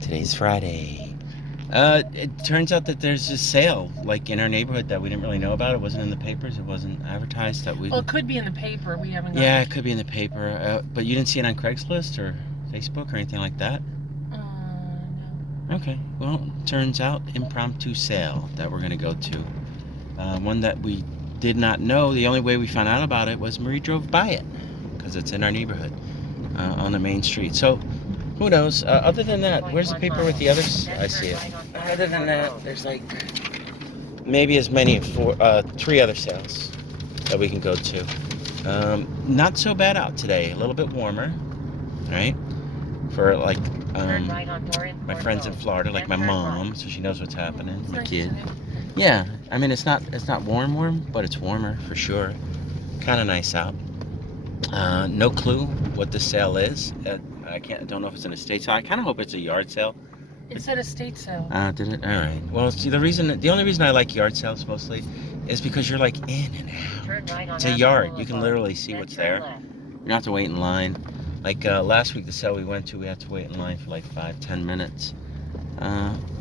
Today's Friday. It turns out that there's a sale, like in our neighborhood, that we didn't really know about. It wasn't in the papers. It wasn't advertised. That we. Well, it could be in the paper. We haven't. Yeah, it could be in the paper. But you didn't see it on Craigslist or Facebook or anything like that. No. Okay. Well, turns out impromptu sale that we're gonna go to. One that we did not know. The only way we found out about it was Marie drove by it because it's in our neighborhood on the main street. So who knows? Other than that, where's the paper with the others? I see it. Other than that, there's like maybe as many as 3 other sales that we can go to. Not so bad out today. A little bit warmer, right? For like my friends in Florida, like my mom, so she knows what's happening. My kid. Yeah, I mean it's not warm, but it's warmer for sure. Kind of nice out. No clue what the sale is. I don't know if it's an estate sale. I kind of hope it's a yard sale. It's an estate sale. Did it? All right. Well, see, the only reason I like yard sales mostly is because you're like in and out. It's a yard. You can literally see what's there. You don't have to wait in line. Like last week, the sale we went to, we had to wait in line for like 5-10 minutes,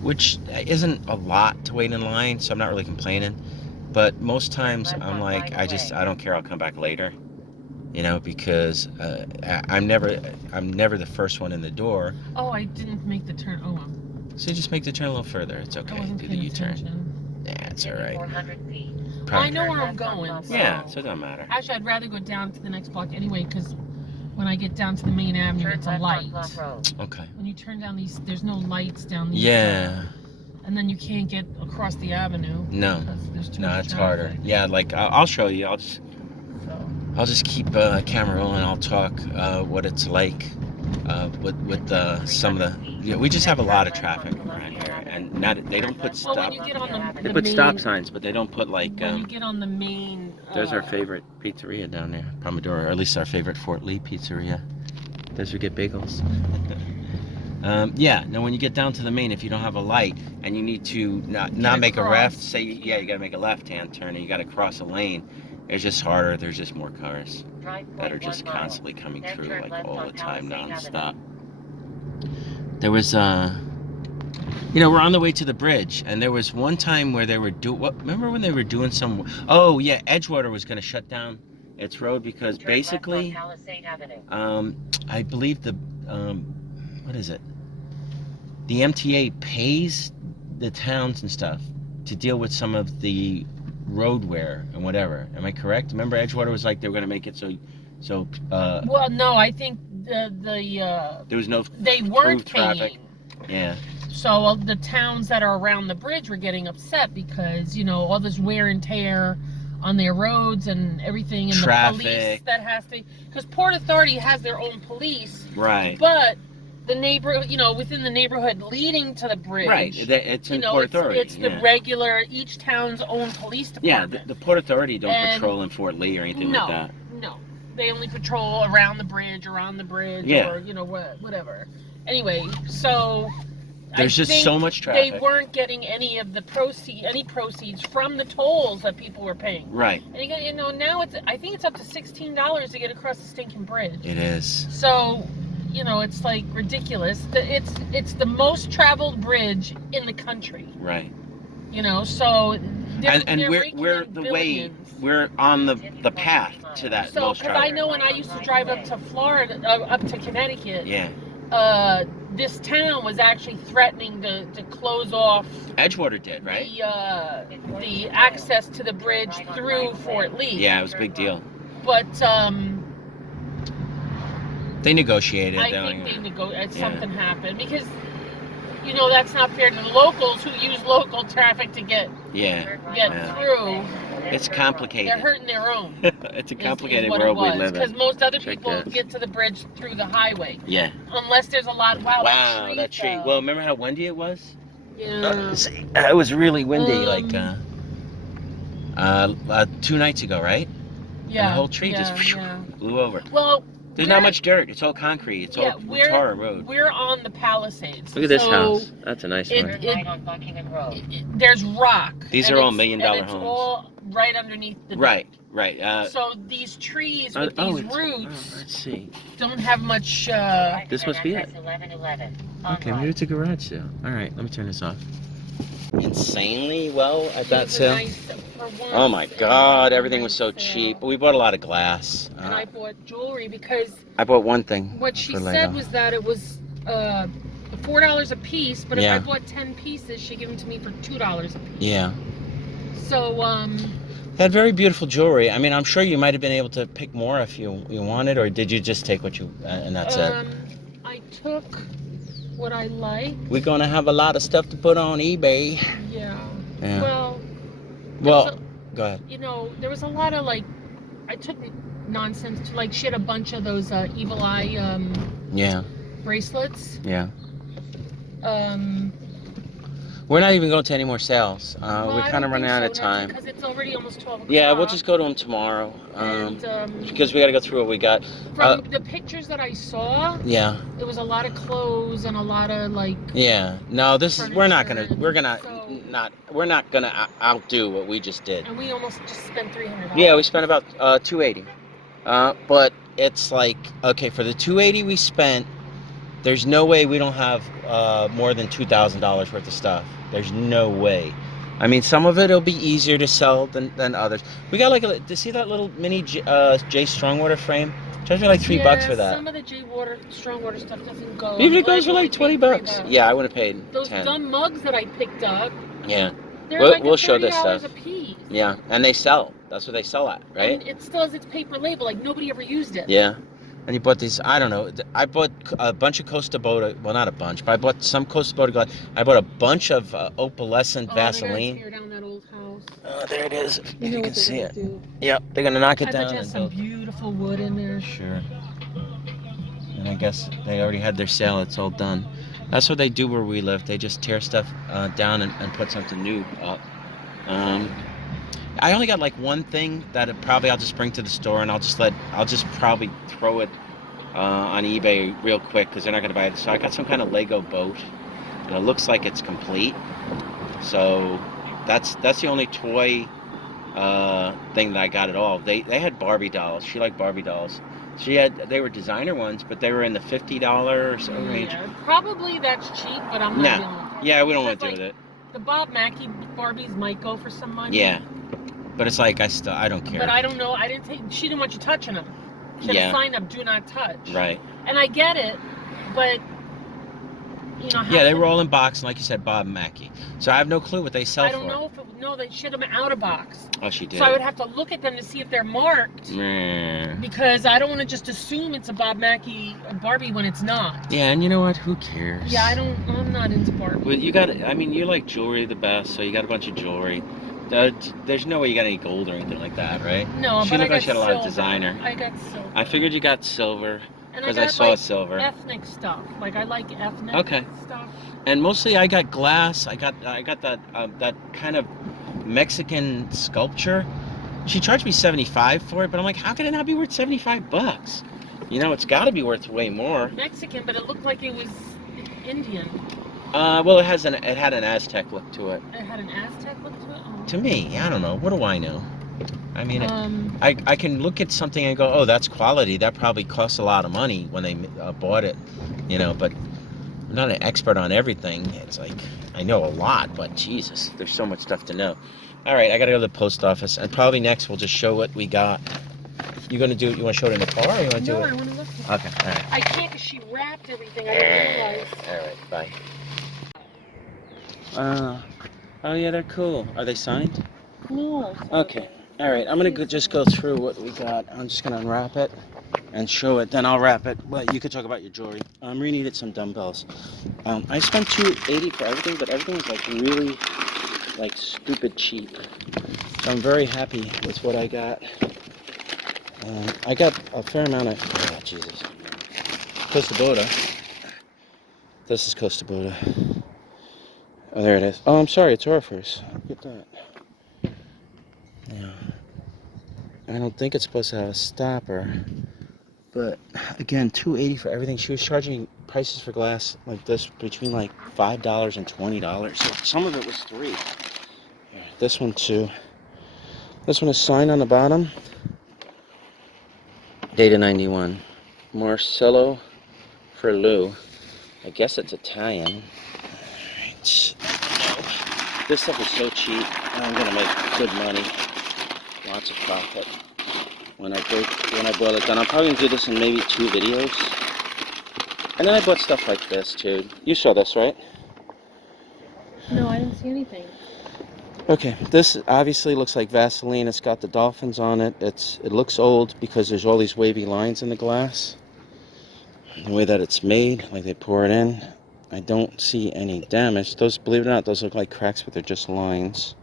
which isn't a lot to wait in line, so I'm not really complaining. But most times, I'm like, I don't care. I'll come back later. You know, because I'm never the first one in the door. Oh, I didn't make the turn. Oh, so just make the turn a little further. It's okay. Do the U-turn. Yeah, it's all right. Well, I know where I'm going. So. Yeah, so it doesn't matter. Actually, I'd rather go down to the next block anyway, because when I get down to the main avenue, it's a light. Okay. When you turn down these, there's no lights down these. Yeah. And then you can't get across the avenue. No. There's too no, much it's traffic. harder. Yeah, like I'll show you. I'll just keep camera rolling. I'll talk what it's like with some of the. You know, we just have a lot of traffic around here, and they don't put stop. Well, when you get on they put stop signs, but they don't put like. When you get on the main. There's our favorite pizzeria down there, Pomodoro, or at least our favorite Fort Lee pizzeria. There's we get bagels. Yeah. Now, when you get down to the main, if you don't have a light and you need to not make a left, say you gotta make a left-hand turn and you gotta cross a lane. It's just harder. There's just more cars that are just constantly coming through, like all the time, non-stop. There was, you know, we're on the way to the bridge, and there was one time where they were remember when they were doing some? Oh yeah, Edgewater was going to shut down its road because basically, I believe what is it? The MTA pays the towns and stuff to deal with some of the road wear and whatever. Am I correct? Remember Edgewater was like they were going to make it so well, no, I think there was no they weren't traffic. Yeah. So the towns that are around the bridge were getting upset because, you know, all this wear and tear on their roads and everything, and traffic. The police that has to, because Port Authority has their own police. Right. But the neighborhood, you know, within the neighborhood leading to the bridge. Right, it's in Port Authority. It's the regular, each town's own police department. Yeah, the Port Authority don't patrol in Fort Lee or anything like that. No, they only patrol around the bridge, or, you know, whatever. Anyway, so... There's just so much traffic. They weren't getting any proceeds from the tolls that people were paying. Right. And you know, now I think it's up to $16 to get across the stinking bridge. It is. So... You know, it's like ridiculous. It's the most traveled bridge in the country. Right. You know, so and we're on the path to that. So because I know when I used to drive up to Florida, up to Connecticut. Yeah. This town was actually threatening to close off. Edgewater did, right? The access to the bridge through Fort Lee. Yeah, it was a big deal. But they negotiated. Something happened because, you know, that's not fair to the locals who use local traffic to get through. It's complicated. They're hurting their own. It's a complicated world we live in. Because most other people get to the bridge through the highway. Yeah. Unless there's a lot. Wow, that tree. Well, remember how windy it was? Yeah. It was really windy, like 2 nights ago, right? Yeah. And the whole tree just blew over. Well. There's not much dirt. It's all concrete. It's all tar road. We're on the Palisades. Look at this house. That's a nice one. There's rock. These are all $1 million homes. It's all right underneath the. Right. Right. So these trees with these roots let's see. don't have much. This must be it. Okay, maybe it's a garage sale. All right, let me turn this off. Insanely well at that sale. Nice Oh my God, everything was so cheap. We bought a lot of glass. And I bought jewelry because I bought one thing. What she said was that it was $4 a piece, but if I bought 10 pieces, she'd give them to me for $2 a piece. Yeah. So They had very beautiful jewelry. I mean, I'm sure you might have been able to pick more if you wanted, or did you just take what you and that's it? I took what I like. We're gonna have a lot of stuff to put on eBay. Yeah. Well, go ahead. You know, there was a lot of like, I took nonsense to like, she had a bunch of those evil eye bracelets. Yeah. We're not even going to any more sales. We're kind of running out of time. Because it's already almost 12 o'clock. Yeah, we'll just go to them tomorrow. Because we got to go through what we got. From the pictures that I saw, yeah, there was a lot of clothes and a lot of like. Yeah, no, this is we're not gonna outdo what we just did. And we almost just spent $300. Yeah, we spent about $280. But it's like, okay, for the $280 we spent, there's no way we don't have more than $2,000 worth of stuff. There's no way. I mean, some of it will be easier to sell than others. We got like to see that little mini J Strongwater frame. Charged me like $3 for that. Some of the Strongwater stuff doesn't go. Even it goes for like $20. Yeah, I would have paid those 10. dumb mugs that I picked up. Yeah, they're we'll show this $30 stuff. a piece. Yeah, and they sell. That's what they sell at, right? And it still has its paper label. Like nobody ever used it. Yeah. And you bought these, I don't know, I bought a bunch of Kosta Boda, well not a bunch, but I bought some Kosta Boda glass. I bought a bunch of Opalescent Vaseline. They're gonna tear down that old house. Oh, there it is, if you can see it. Do. Yep, they're gonna knock it down. I bet you some beautiful wood in there. Sure. And I guess they already had their sale, it's all done. That's what they do where we live. They just tear stuff down and put something new up. I only got like one thing that probably I'll just bring to the store, and I'll just probably throw it on eBay real quick because they're not gonna buy it. So I got some kind of Lego boat, and it looks like it's complete. So that's the only toy thing that I got at all. They had Barbie dolls. She liked Barbie dolls. They were designer ones, but they were in the $50 or so range. Yeah, probably that's cheap, but I'm not dealing with it. Yeah, we don't want to deal with it. The Bob Mackie Barbies might go for some money. Yeah. But it's like, I don't care. But I don't know, she didn't want you touching them. She had a sign up, do not touch. Right. And I get it, but, you know. Yeah, they were all in box, and like you said, Bob Mackie. So I have no clue what they sell for. I don't know they ship them out of box. Oh, she did. So I would have to look at them to see if they're marked. Because I don't want to just assume it's a Bob Mackie Barbie when it's not. Yeah, and you know what? Who cares? Yeah, I'm not into Barbie. Well, you like jewelry the best, so you got a bunch of jewelry. There's no way you got any gold or anything like that, right? No, she but looked I got like she had a lot of silver. designer. I got silver. I figured you got silver because I saw like silver. Ethnic stuff. Like I like ethnic stuff. And mostly I got glass. I got that kind of Mexican sculpture. She charged me $75 for it, but I'm like, how can it not be worth $75? You know, it's got to be worth way more. Mexican, but it looked like it was Indian. Well, it had an Aztec look to it. It had an Aztec look to it? Oh. To me, I don't know. What do I know? I mean, I can look at something and go, oh, that's quality. That probably costs a lot of money when they bought it, you know, but I'm not an expert on everything. It's like, I know a lot, but Jesus, there's so much stuff to know. All right, I got to go to the post office, and probably next we'll just show what we got. You want to show it in the car, or you want to do it? No, I want to look at it. Okay, all right. I can't because she wrapped everything. I didn't realize. All right, bye. Oh yeah, they're cool. Are they signed? No. Okay. All right. I'm gonna just go through what we got. I'm just gonna unwrap it and show it. Then I'll wrap it. Well, you could talk about your jewelry. We needed some dumbbells. I spent $280 for everything, but everything was like really, like stupid cheap. So I'm very happy with what I got. I got a fair amount of. Oh Jesus. Kosta Boda. This is Kosta Boda. Oh, there it is. Oh, I'm sorry, it's Orrefors. Look at that. Yeah. I don't think it's supposed to have a stopper. But, again, $280 for everything. She was charging prices for glass like this between like $5 and $20. So some of it was $3. Here, this one, too. This one is signed on the bottom. Data 91. Marcello Ferlu. I guess it's Italian. Alright. This stuff is so cheap. I'm gonna make good money. Lots of profit. When I boil it down. I'm probably gonna do this in maybe 2 videos. And then I bought stuff like this too. You saw this, right? No, I didn't see anything. Okay, this obviously looks like Vaseline. It's got the dolphins on it. It looks old because there's all these wavy lines in the glass. The way that it's made, like they pour it in, I don't see any damage. Those, believe it or not, those look like cracks, but they're just lines.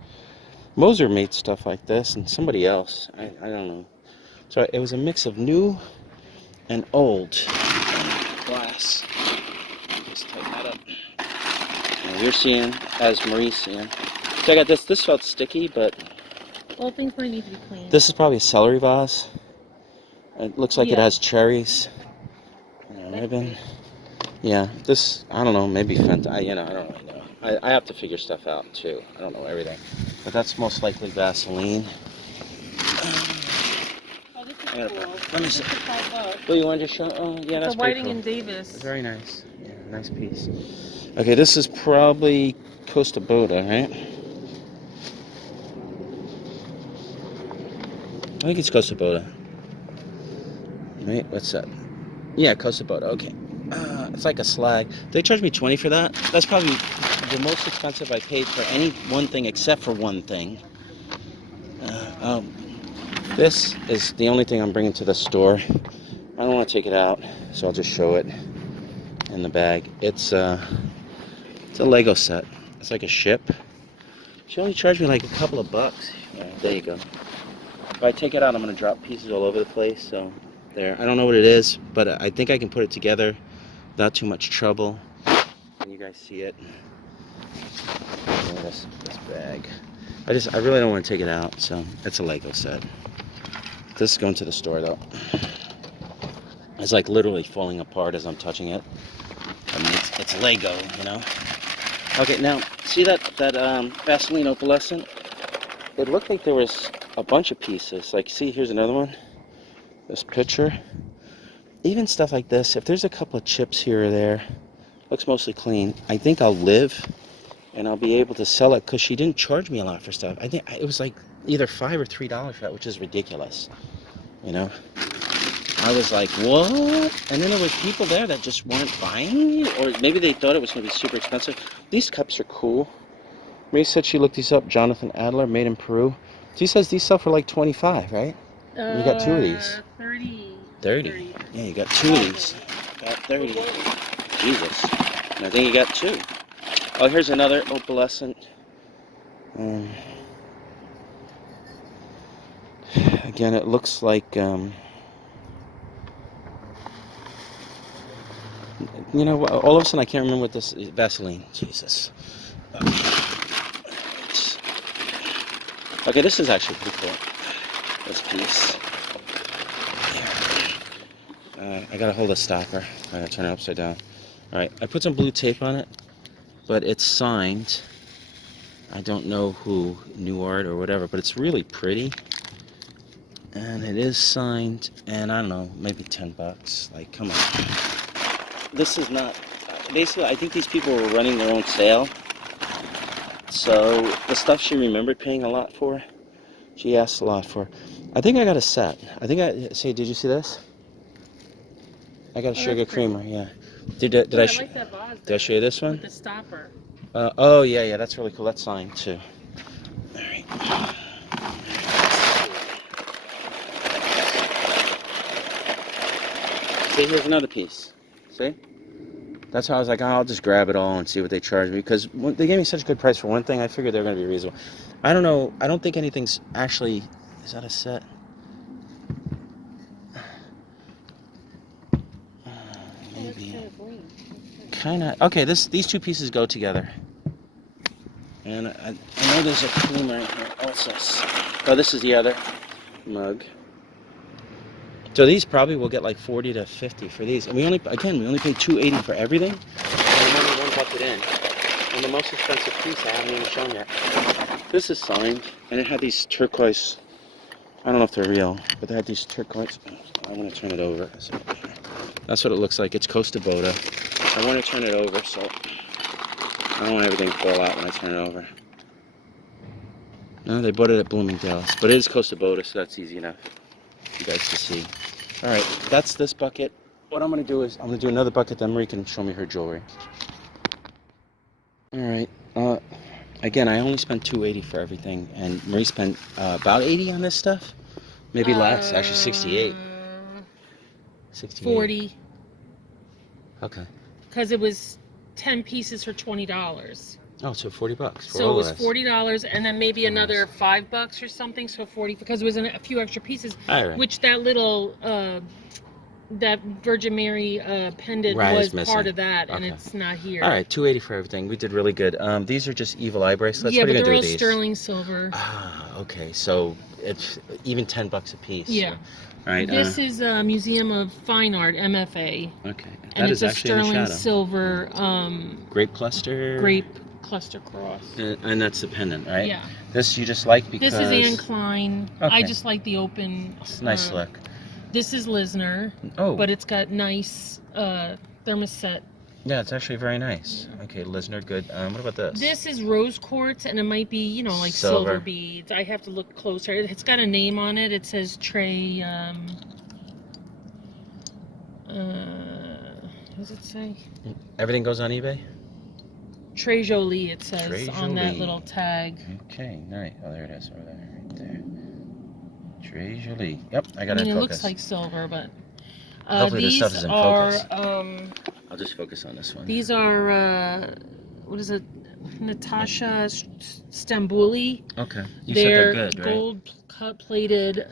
Moser made stuff like this, and somebody else. I don't know. So it was a mix of new and old glass. Just tighten that up. And you're seeing, as Marie's seeing. So I got this. This felt sticky, but... Well, things might need to be cleaned. This is probably a celery vase. It looks like it has cherries. Ribbon. Yeah, this, I don't know, maybe Fenton. I don't really know. I have to figure stuff out, too. I don't know everything. But that's most likely Vaseline. Oh, this is cool. Let me see. $5. Oh, you want to just show? Oh, yeah, that's the Whiting cool. and Davis. Very nice. Yeah, nice piece. Okay, this is probably Kosta Boda, right? I think it's Kosta Boda. Right, what's that? Yeah, Kosta Boda, okay. It's like a slag. They charged me $20 for that. That's probably the most expensive I paid for any one thing except for one thing. This is the only thing I'm bringing to the store. I don't want to take it out, so I'll just show it in the bag. It's a Lego set. It's like a ship. She only charged me like a couple of bucks. Yeah, there you go. If I take it out, I'm going to drop pieces all over the place, so... There, I don't know what it is, but I think I can put it together without too much trouble. Can you guys see it? This bag. I really don't want to take it out, so it's a Lego set. This is going to the store though. It's like literally falling apart as I'm touching it. I mean, it's Lego, you know. Okay, now see that Vaseline Opalescent? It looked like there was a bunch of pieces. Like, see, here's another one. This picture, even stuff like this, if there's a couple of chips here or there, looks mostly clean. I think I'll live and I'll be able to sell it because she didn't charge me a lot for stuff. I think it was like either $5 or $3 for that, which is ridiculous, you know. I was like, what? And then there were people there that just weren't buying, or maybe they thought it was going to be super expensive. These cups are cool. Marie said she looked these up. Jonathan Adler, made in Peru. She says these sell for like $25, right? You got 2 of these. 30. Yeah, you got 2 of these. Got 30. Jesus. And I think you got 2. Oh, here's another Opalescent. Again, it looks like, you know, all of a sudden I can't remember what this is. Vaseline. Jesus. Okay, this is actually pretty cool. This piece. I gotta hold a stopper. I gotta turn it upside down. Alright, I put some blue tape on it, but it's signed. I don't know who, New Art or whatever, but it's really pretty. And it is signed, and I don't know, maybe 10 bucks. Like, come on. This is not... Basically, I think these people were running their own sale. So, the stuff she remembered paying a lot for, she asked a lot for. I think I got a set. I think did you see this? I got a sugar creamer, yeah. Did I like that vase. Did I show you this one? With the stopper. Oh, yeah, that's really cool. That's signed, too. Alright. See, here's another piece. See? That's how I was like, oh, I'll just grab it all and see what they charge me. Because they gave me such a good price for one thing, I figured they were going to be reasonable. I don't know. I don't think anything's actually... Is that a set? Maybe. Kind of. Okay, these 2 pieces go together. And I know there's a creamer in here. What's this? Oh, this is the other mug. So these probably will get like 40 to 50 for these. And we only paid $2.80 for everything. And I'm only 1 bucket in. And the most expensive piece I haven't even shown yet. This is signed, and it had these turquoise I don't know if they're real, but they had these turquoise. I want to turn it over. So, that's what it looks like. It's Kosta Boda. I want to turn it over so I don't want everything to fall out when I turn it over. No, they bought it at Bloomingdale's, but it is Kosta Boda, so that's easy enough for you guys to see. All right, that's this bucket. What I'm going to do is I'm going to do another bucket, then Marie can show me her jewelry. All right. Again, I only spent $280 for everything, and Marie spent about $80 on this stuff. Maybe less, actually 68. 68. 40. Okay. Because it was 10 pieces for $20. Oh, so $40. So it was $40, and then maybe another $5 or something. So 40 because it was a few extra pieces. All right. Which that little that Virgin Mary pendant was part of that, and it's not here. All right, $280 for everything. We did really good. These are just evil eye bracelets. Yeah, what are but you they're gonna all do with these? sterling silver. Ah, okay. So it's even $10 a piece. Yeah. So. All right. This is a Museum of Fine Art, MFA. Okay. And it's a sterling silver grape cluster. Grape cluster cross. And that's the pendant, right? Yeah. This you just like because. This is Anne Klein. Okay. I just like the open. It's a nice look. This is Lisner. Oh. But it's got nice thermoset. Yeah, it's actually very nice. Okay, Lisner, good. What about this? This is rose quartz, and it might be, you know, like silver beads. I have to look closer. It's got a name on it. It says Trey. What does it say? Everything goes on eBay? Trey Jolie, it says Trey on that Jolie. little tag. Okay, nice. Oh, there it is, over there, right there. Trey Jolie. Yep, I got it in it focus. looks like silver, but hopefully this stuff is in focus. I'll just focus on this one. These are what is it? Natasha Stambouli. Okay, you said they're good, right? Gold cut plated,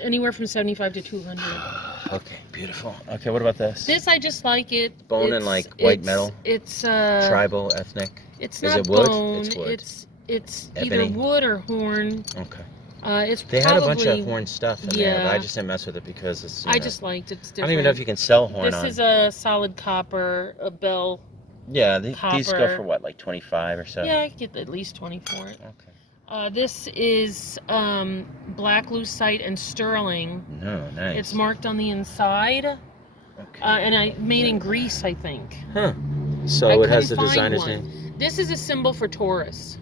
anywhere from 75 to 200. Okay, beautiful. Okay, what about this? This I just like it. Bone and like white metal. It's tribal, ethnic. It's is not it wood? bone. It's wood. It's Ebony. either wood or horn. Okay. They had a bunch of horn stuff in there, but I just didn't mess with it because it's. I just liked it. It's different. I don't even know if you can sell horn on. This is a solid copper, a bell. Yeah, these go for what, like 25 or so? Yeah, I get at least 20 for it. Okay. This is black lucite and sterling. No, nice. It's marked on the inside. Okay. And I made in Greece, I think. Huh. So it has the designer's name. This is a symbol for Taurus.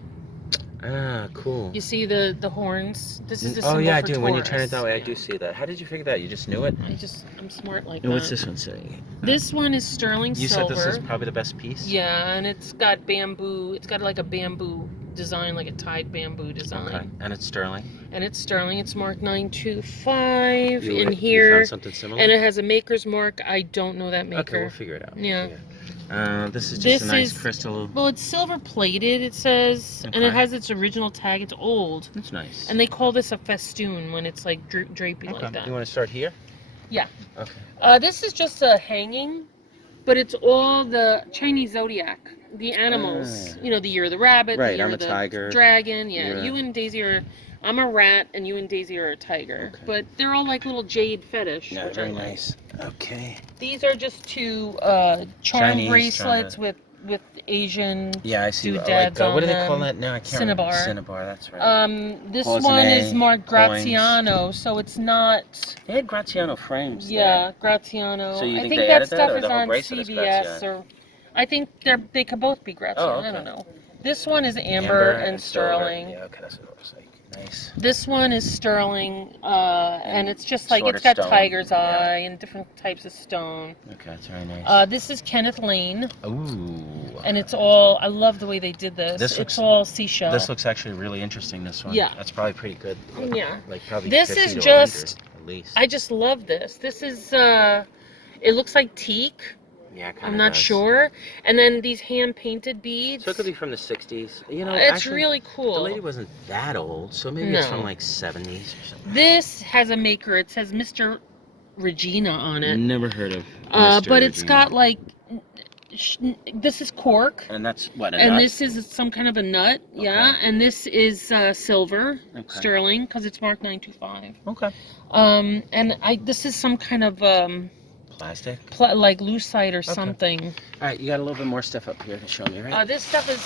Ah, cool. You see the horns? This is the symbol for Taurus. Oh yeah, I do. When you turn it that way, I do see that. How did you figure that? You just knew it? I'm smart like and that. What's this one saying? This one is sterling silver. You said this is probably the best piece? Yeah, and it's got bamboo. It's got like a bamboo design, like a tied bamboo design. Okay, and it's sterling? And it's sterling. It's marked 925 in You here. found something similar? And it has a maker's mark. I don't know that maker. Okay, we'll figure it out. Yeah. This is just a nice crystal. Well, it's silver plated, it says, and it has its original tag. It's old. That's nice. And they call this a festoon when it's like drapey like that. You want to start here? Yeah. Okay. This is just a hanging, but it's all the Chinese zodiac, the animals. You know, the year of the rabbit, the year I'm of the tiger. dragon. Yeah, you and Daisy are. I'm a rat, and you and Daisy are a tiger. Okay. But they're all like little jade fetish. Yeah, very nice. Okay. These are just two charm bracelets with Asian. Yeah, I see. Doodads what do they call that now? I can't Cinnabar. remember. Cinnabar, that's right. This one is marked Graziano, so it's not. They had Graziano frames. Yeah, Graziano. So you think I think they that added stuff that, or is the whole on bracelet CBS, or I think they could both be Graziano. Oh, okay. I don't know. This one is amber and sterling. Yeah, okay, that's what it looks like. Nice. This one is sterling, and it's just like Sort it's got of stone. tiger's eye and different types of stone. Okay, that's very nice. This is Kenneth Lane. Ooh. And it's all. I love the way they did this. It's all seashell. This looks actually really interesting. This one. Yeah. That's probably pretty good. Yeah. Like probably. This 50 is to just. 100, at least. I just love this. This is. It looks like teak. Yeah, kind of. I'm not sure. And then these hand painted beads. So it could be from the 60s. You know, it's actually, really cool. The lady wasn't that old, so maybe it's from like 70s or something. This has a maker. It says Mr. Regina on it. Never heard of. But it's got like. This is cork. And that's what. And this is some kind of a nut. Yeah. Okay. And this is silver, sterling, because it's marked 925. Okay. And this is some kind of. Plastic? Like lucite or something. All right, you got a little bit more stuff up here to show me, right? This stuff is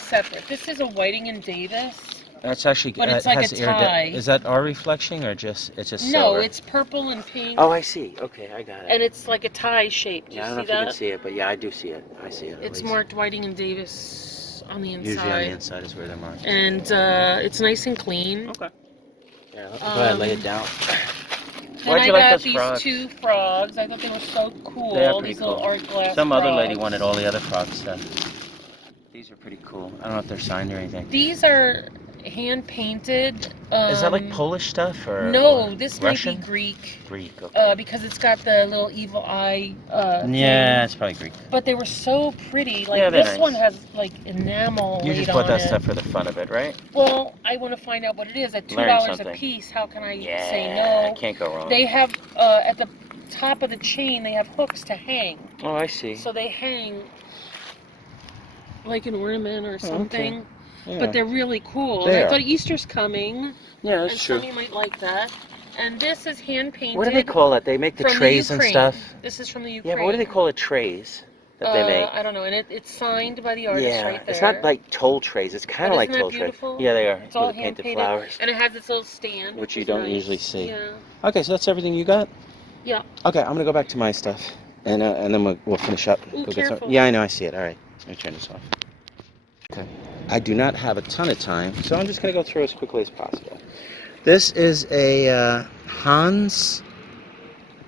separate. This is a Whiting and Davis. That's actually, but it's like a tie. Is that our reflection or just, it's just No, silver? it's purple and pink. Oh, I see. Okay, I got it. And it's like a tie shape. Do Yeah, I don't you know see if you that? can see it, but yeah, I do see it. I see it. It's marked Whiting and Davis on the inside. Usually on the inside is where they're marked. And it's nice and clean. Okay. Yeah, let's go ahead and lay it down. Then I got these 2 frogs. I thought they were so cool. They are pretty these cool. little art glass Some frogs. other lady wanted all the other frog stuff. These are pretty cool. I don't know if they're signed or anything. These are hand painted. Is that like Polish stuff or? No, this Russian? might be Greek. Greek, okay. Because it's got the little evil eye. Yeah, thing. it's probably Greek. But they were so pretty. Like Yeah, they're this nice. one has like enamel. You just bought that stuff for the fun of it, right? Well, I want to find out what it is. At $2 a piece, how can I say no? Can't go wrong. They have at the top of the chain. They have hooks to hang. Oh, I see. So they hang like an ornament or something. Okay. Yeah. But they're really cool. They I are. thought Easter's coming. Yeah, that's and true. Some of you might like that. And this is hand painted. What do they call it? They make the trays and stuff. This is from the Ukraine. Yeah, but what do they call it? Trays that they make? I don't know. And it's signed by the artist right there. It's not like toll trays. It's kind of like toll trays. Yeah, they are. It's all with the hand painted painted. flowers. And it has this little stand. Which you don't nice. usually see. Yeah. Okay, so that's everything you got? Yeah. Okay, I'm going to go back to my stuff. And then we'll finish up. Ooh, Go careful. get some. Yeah, I know. I see it. All right. Let me turn this off. Okay. I do not have a ton of time, so I'm just going to go through as quickly as possible. This is a Hans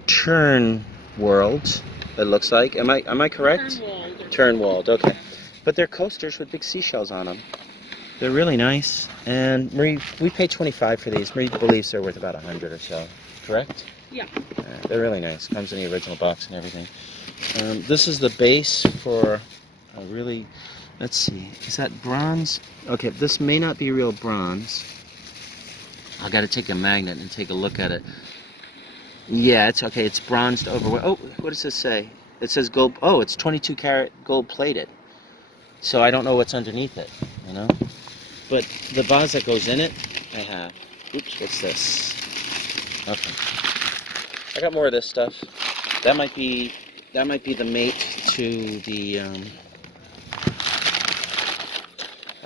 Turn World, it looks like. Am I correct? Turnwald, okay. But they're coasters with big seashells on them. They're really nice. And Marie, we paid $25 for these. Marie believes they're worth about $100 or so. Correct? Yeah. They're really nice. Comes in the original box and everything. This is the base for a really... Let's see, is that bronze? Okay, this may not be real bronze. I got to take a magnet and take a look at it. Yeah, it's okay. It's bronzed over. Oh, what does this say? It says gold. Oh, it's 22 karat gold plated. So I don't know what's underneath it, you know. But the vase that goes in it, I have. Oops, what's this? Okay. I got more of this stuff. That might be the mate to the.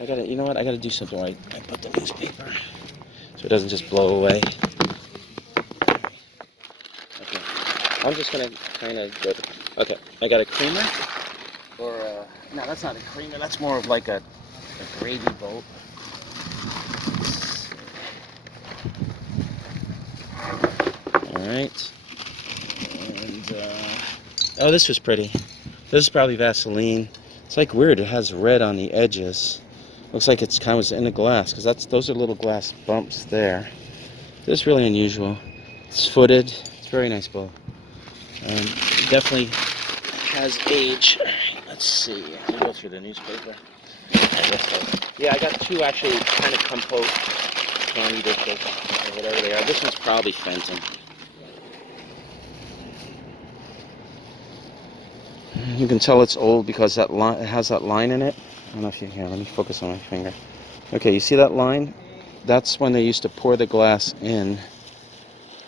You know what? I gotta do something right. I put the newspaper so it doesn't just blow away. Okay. I'm just gonna kind of go. Okay. I got a creamer. No, that's not a creamer. That's more of like a gravy boat. All right. And oh, this was pretty. This is probably Vaseline. It's like weird. It has red on the edges. Looks like it's kind of in the glass, because those are little glass bumps there. This is really unusual. It's footed. It's a very nice bowl. Definitely has age. Let's see. I'll go through the newspaper. Yeah, I got 2 actually kind of compote candy dishes or whatever they are. This one's probably Fenton. You can tell it's old because it has that line in it. I don't know if you can. Let me focus on my finger. Okay, you see that line? That's when they used to pour the glass in,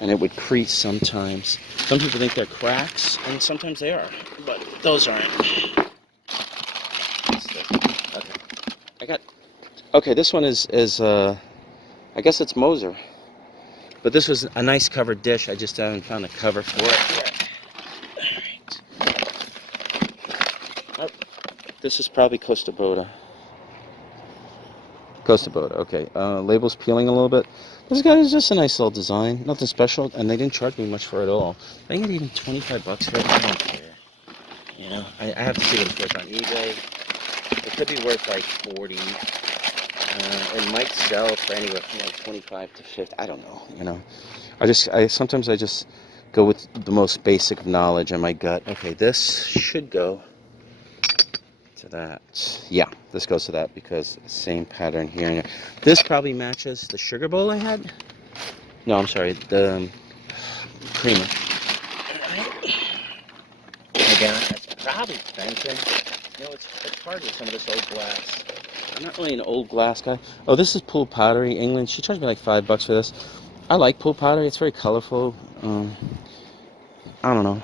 and it would crease sometimes. Some people think they're cracks, and sometimes they are, but those aren't. Okay. Okay, this one is I guess it's Moser. But this was a nice covered dish. I just haven't found a cover for it. This is probably Kosta Boda. Kosta Boda, okay. Label's peeling a little bit. This guy is just a nice little design. Nothing special, and they didn't charge me much for it at all. I get even $25 for it. I don't care. You know, I have to see what it's worth on eBay. It could be worth like 40. It might sell for anywhere from like 25 to 50. I don't know, you know. Sometimes I just go with the most basic of knowledge in my gut. Okay, this should go to that. Yeah, this goes to that because same pattern here and here. This probably matches the sugar bowl I had. No, I'm sorry, the creamer. Again, it's probably Fenton. You know, it's hard with some of this old glass. I'm not really an old glass guy. Oh, this is Poole Pottery, England. She charged me like $5 for this. I like Poole Pottery. It's very colorful. I don't know.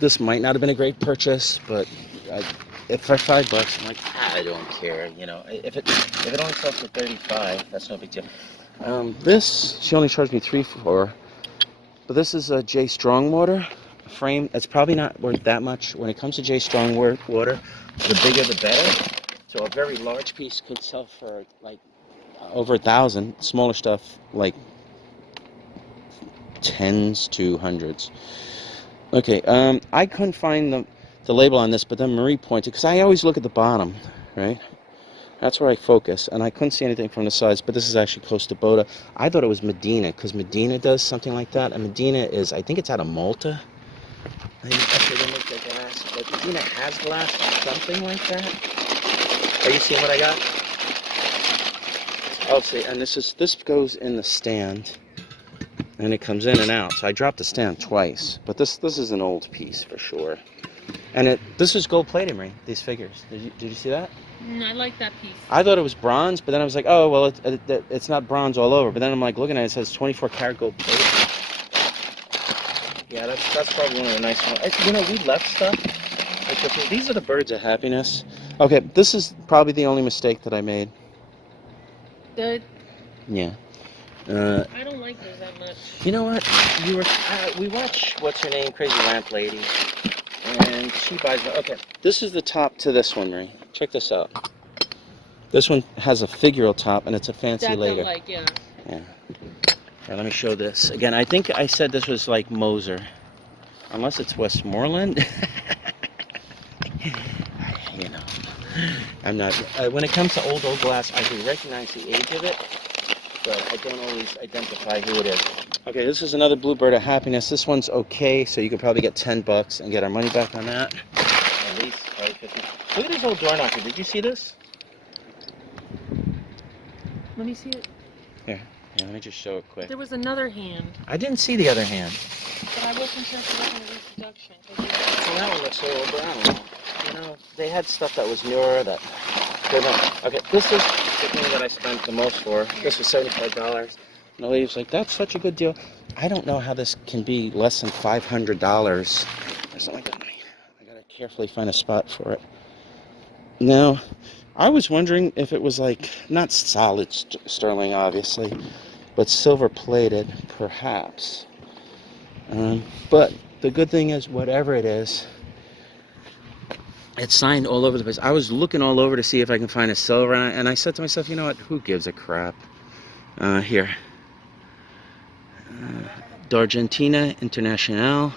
This might not have been a great purchase, but if for $5, I'm like, I don't care, you know. If it only sells for 35, that's no big deal. This she only charged me $3 for, but this is a J Strongwater frame. It's probably not worth that much. When it comes to J Strongwater, the bigger the better. So a very large piece could sell for like over 1,000. Smaller stuff like tens to hundreds. Okay, I couldn't find the label on this, but then Marie pointed, because I always look at the bottom, right? That's where I focus, and I couldn't see anything from the sides, but this is actually Kosta Boda. I thought it was Medina, because Medina does something like that, and Medina is, I think it's out of Malta. Actually, they make their glass, but Medina has glass, something like that. Are you seeing what I got? I'll see, and this goes in the stand, and it comes in and out. So I dropped the stand twice, but this is an old piece for sure. And this is gold plated, Marie, these figures. Did you see that? I like that piece. I thought it was bronze, but then I was like, oh, well, it's not bronze all over. But then I'm like looking at it, it says 24 karat gold plated. Yeah, that's probably one of the nice ones. You know, we left stuff. Like these are the birds of happiness. Okay, this is probably the only mistake that I made. Good. Yeah. I don't like those that much. You know what? We watch What's Her Name, Crazy Lamp Lady, and she buys them. Okay, this is the top to this one, Marie. Check this out. This one has a figural top, and it's a fancy that later. Like, yeah. Yeah. Here, let me show this again. I think I said this was like Moser, unless it's Westmoreland. You know, I'm not. When it comes to old glass, I can recognize the age of it, but I don't always identify who it is. Okay, this is another Blue Bird of Happiness. This one's okay, so you could probably get $10 and get our money back on that. At least probably 50. Look at this old Doorknocker. Did you see this? Let me see it. Here, let me just show it quick. There was another hand. I didn't see the other hand. But I wasn't sure if it was in the reproduction. Well, that one looks so old, but I don't know. You know, they had stuff that was newer that... Okay, this is the thing that I spent the most for. This was $75. And the lady's like, that's such a good deal. I don't know how this can be less than $500 or something like that. I gotta carefully find a spot for it. Now, I was wondering if it was like, not solid sterling, obviously, but silver plated, perhaps. But the good thing is, whatever it is, it's signed all over the place. I was looking all over to see if I can find a silver, and I said to myself, you know what, who gives a crap? Here. D'Argentina International.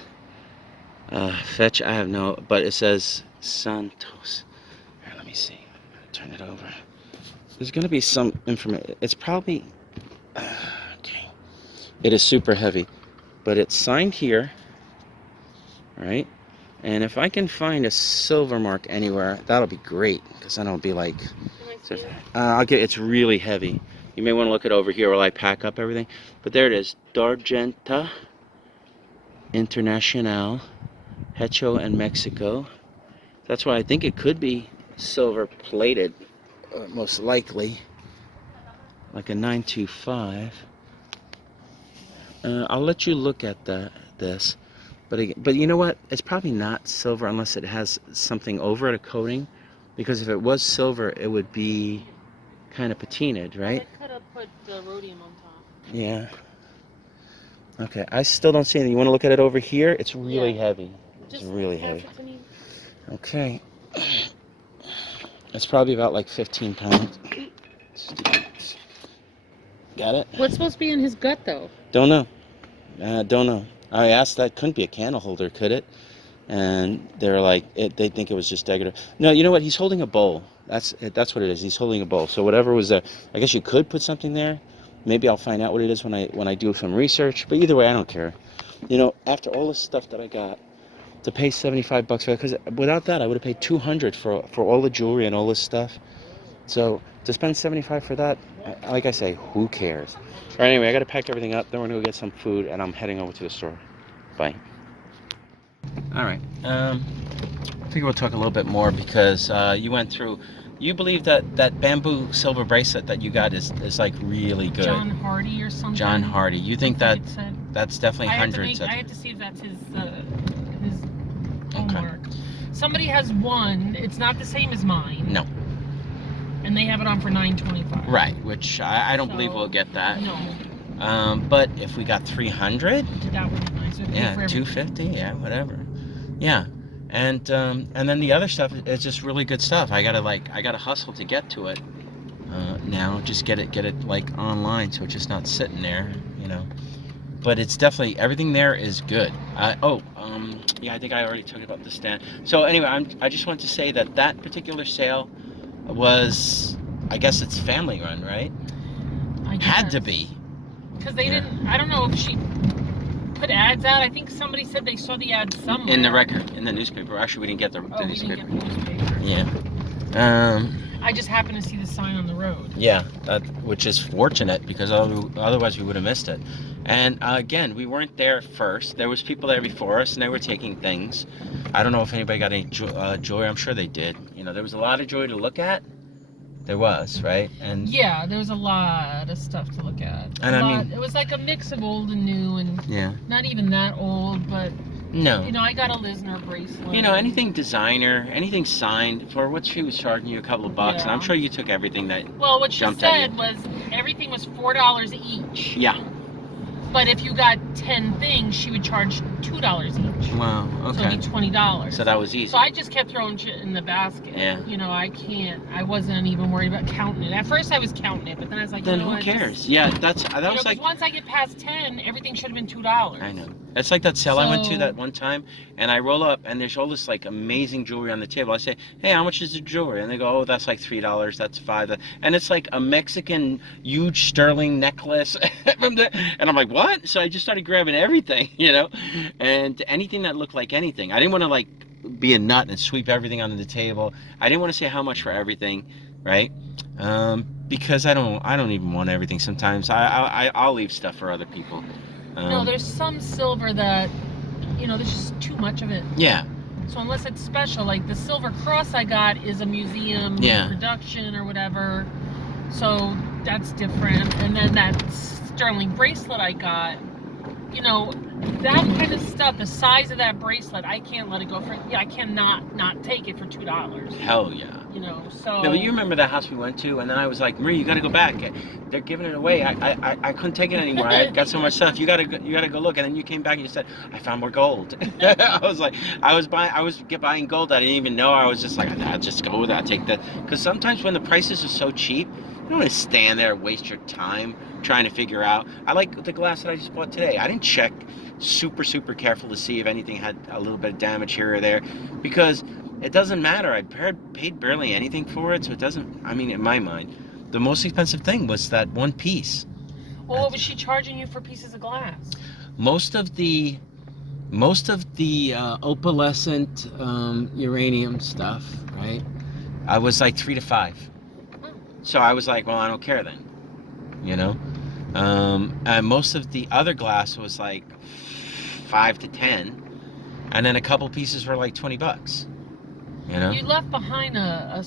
Fetch, I have no, but it says Santos. Here, let me see. Turn it over. There's going to be some information. It's probably, okay. It is super heavy, but it's signed here, right? And if I can find a silver mark anywhere, that'll be great, because then I'll be like, it's really heavy. You may want to look it over here while I pack up everything. But there it is, D'Argenta International, Hecho and Mexico. That's why I think it could be silver plated, most likely, like a 925. I'll let you look at this. But you know what? It's probably not silver unless it has something over it, a coating. Because if it was silver, it would be kind of patinaed, right? I could have put the rhodium on top. Yeah. Okay, I still don't see anything. You want to look at it over here? It's really heavy. It's really heavy. It to me. Okay. It's probably about like 15 pounds. Got it? What's supposed to be in his gut, though? Don't know. Don't know. I asked that. Couldn't be a candle holder, could it? And they're like, they think it was just decorative. No, you know what? He's holding a bowl. That's what it is. He's holding a bowl. So whatever was there, I guess you could put something there. Maybe I'll find out what it is when I do some research. But either way, I don't care. You know, after all this stuff that I got, to pay $75 for it, because without that, I would have paid $200 for all the jewelry and all this stuff. So to spend $75 for that, like I say, who cares? All right, anyway, I got to pack everything up. Then we're gonna go get some food, and I'm heading over to the store. Bye. All right. I figure we'll talk a little bit more because you went through. You believe that bamboo silver bracelet that you got is like really good. John Hardy or something. John Hardy. You think that's definitely hundreds. I had to see if that's his homework. somebody has one. It's not the same as mine. No. And they have it on for $9.25. Right, which I don't believe we'll get that. No. But if we got 300, that would be nice. yeah, 250, yeah, whatever. Yeah. And then the other stuff is just really good stuff. I gotta hustle to get to it. Now just get it like online, so it's just not sitting there, you know. But it's definitely, everything there is good. Yeah, I think I already talked about the stand. So anyway, I just want to say that particular sale was, I guess it's family run, right? Had to be. Because they didn't, I don't know if she put ads out. I think somebody said they saw the ad somewhere. In the record, in the newspaper. Actually, we didn't get the newspaper. We didn't get the newspaper. Yeah. I just happened to see the sign on the road. Yeah, which is fortunate, because otherwise we would have missed it. And again, we weren't there first. There was people there before us, and they were taking things. I don't know if anybody got any joy. I'm sure they did. You know, there was a lot of joy to look at. There was, right? And yeah, there was a lot of stuff to look at. And I mean, it was like a mix of old and new, and yeah, not even that old, but no. You know, I got a Lisner bracelet. You know, anything designer, anything signed for what she was charging you, a couple of bucks, and I'm sure you took everything that. Well, what she said was everything was $4 each. Yeah. But if you got 10 things, she would charge $2 each. Wow, okay. So it'd be $20. So that was easy. So I just kept throwing shit in the basket. Yeah. You know, I wasn't even worried about counting it. At first I was counting it, but then I was like, then you know who cares? Yeah, that was like. Once I get past 10, everything should have been $2. I know. It's like that sale I went to that one time, and I roll up, and there's all this like amazing jewelry on the table. I say, hey, how much is the jewelry? And they go, oh, that's like $3, that's $5. And it's like a Mexican huge sterling necklace. And I'm like, what? So I just started grabbing everything, you know, and anything that looked like anything. I didn't want to like be a nut and sweep everything onto the table. I didn't want to say how much for everything, right? Because I don't even want everything. Sometimes I'll leave stuff for other people. No, there's some silver that, you know, there's just too much of it. Yeah. So unless it's special, like the silver cross I got is a museum production or whatever. So that's different. And then that sterling bracelet I got, you know, that kind of stuff, the size of that bracelet, I can't let it go for, I cannot not take it for $2. Hell yeah. You know, so. No, but you remember that house we went to, and then I was like, Marie, you gotta go back. They're giving it away. I couldn't take it anymore. I got so much stuff. You gotta go look. And then you came back and you said, I found more gold. I was like, I was buying gold. I didn't even know. I was just like, I'll just go with it. I'll take that. Because sometimes when the prices are so cheap, you don't want to stand there and waste your time trying to figure out. I like the glass that I just bought today. I didn't check super careful to see if anything had a little bit of damage here or there, because it doesn't matter. I paid barely anything for it, so it doesn't. I mean, in my mind, the most expensive thing was that one piece. Well, what was she charging you for pieces of glass? Most of the opalescent uranium stuff, right? I was like 3 to 5. So I was like, well, I don't care then, you know. And most of the other glass was like 5 to 10, and then a couple pieces were like $20. You know. You left behind a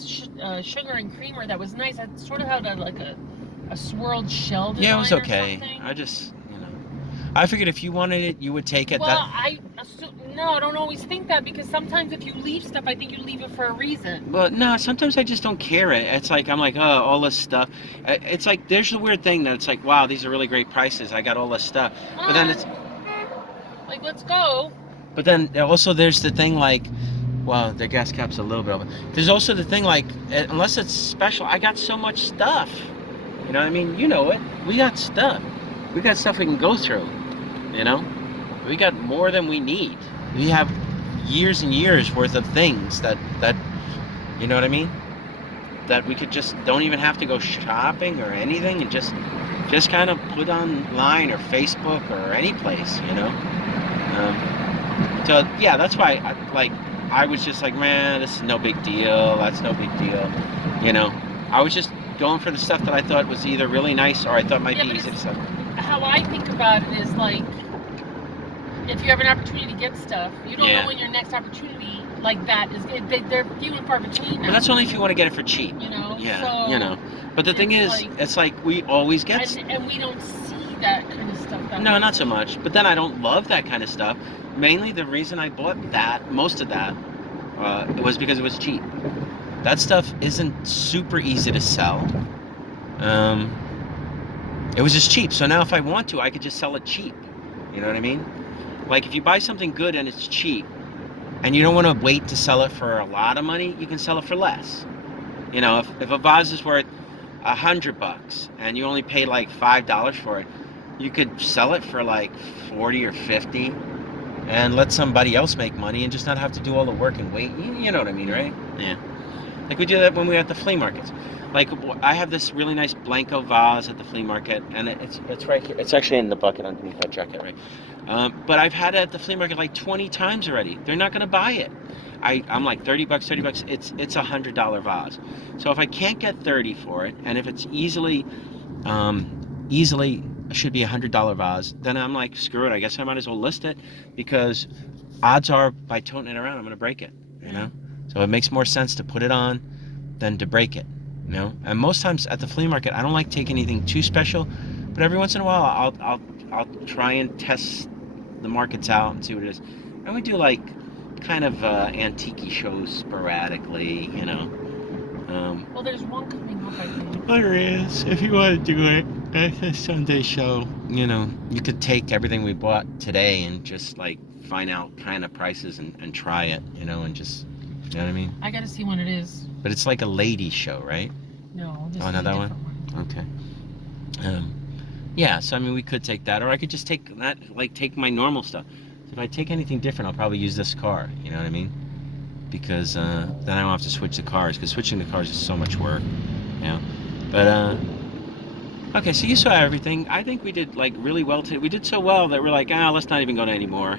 sugar and creamer that was nice. It sort of had a swirled shell design. Yeah, it was okay. I just, you know, I figured if you wanted it, you would take it. Well, I don't always think that, because sometimes if you leave stuff, I think you leave it for a reason. Well, no, sometimes I just don't care. It's like, I'm like, oh, all this stuff. It's like, there's the weird thing that it's like, wow, these are really great prices. I got all this stuff. But then it's like, let's go. But then also there's the thing like, well, the gas cap's a little bit over. There's also the thing like, unless it's special, I got so much stuff. You know what I mean? You know it. We got stuff. We got stuff we can go through. You know? We got more than we need. We have years and years worth of things that you know what I mean? That we could just don't even have to go shopping or anything, and just kind of put online or Facebook or any place, you know? So yeah, that's why I was just like, man, this is no big deal. That's no big deal. You know, I was just going for the stuff that I thought was either really nice or I thought might be easy to sell. How I think about it is like, if you have an opportunity to get stuff, you don't know when your next opportunity like that is. They're few and far between now. But that's only if you want to get it for cheap. You know. Yeah. So you know. But the thing is, it's like we always get. And we don't see that kind of stuff. No, not so much. But then I don't love that kind of stuff. Mainly the reason I bought most of that, it was because it was cheap. That stuff isn't super easy to sell. It was just cheap. So now if I want to, I could just sell it cheap. You know what I mean? Like if you buy something good and it's cheap, and you don't want to wait to sell it for a lot of money, you can sell it for less. You know, if a vase is worth $100 and you only paid like $5 for it, you could sell it for like 40 or 50 and let somebody else make money and just not have to do all the work and wait. You know what I mean, right? Yeah. Like we do that when we were at the flea markets. Like I have this really nice Blanco vase at the flea market, and it's right here. It's actually in the bucket underneath that jacket, right? But I've had it at the flea market like 20 times already. They're not going to buy it. I'm like $30, $30. It's a $100 vase. So if I can't get 30 for it, and if it's easily should be a $100 vase, then I'm like, screw it. I guess I might as well list it, because odds are by toting it around, I'm going to break it. You know, so it makes more sense to put it on than to break it. You know, and most times at the flea market, I don't like taking anything too special, but every once in a while, I'll try and test the markets out and see what it is. And we do like kind of antique shows sporadically, you know. Well, there's one coming up, I think. There is. If you want to do it, it's a Sunday show. You know, you could take everything we bought today and just like find out kind of prices and try it, you know, and just, you know what I mean? I gotta see when it is. But it's like a lady show, right? No, this oh, is not a that different one? Okay. Yeah, so I mean, we could take that, or I could just take that, like take my normal stuff. So if I take anything different, I'll probably use this car, you know what I mean? Because then I don't have to switch the cars, because switching the cars is so much work, you know? But, okay, so you saw everything. I think we did, like, really well today. We did so well that we're like, let's not even go to any more.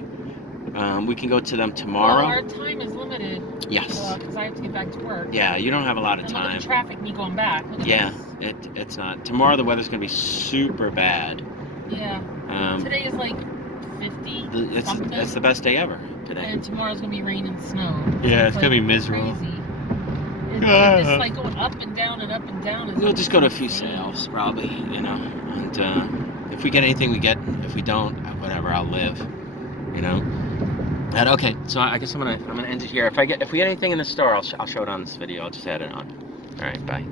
We can go to them tomorrow. Well, our time is limited. Yes. Because I have to get back to work. Yeah, you don't have a lot of time. Look at the traffic me going back. Yeah, it's not. Tomorrow the weather's going to be super bad. Yeah. Today is like 50 something. It's the best day ever today. And tomorrow's going to be rain and snow. Yeah, it's like going to be miserable. Crazy. It's just like going up and down and up and down. We'll just go to a few sales, probably, you know. And if we get anything, we get. If we don't, whatever, I'll live, you know. And okay, so I guess I'm gonna end it here. If we get anything in the store, I'll show it on this video. I'll just add it on. All right, bye.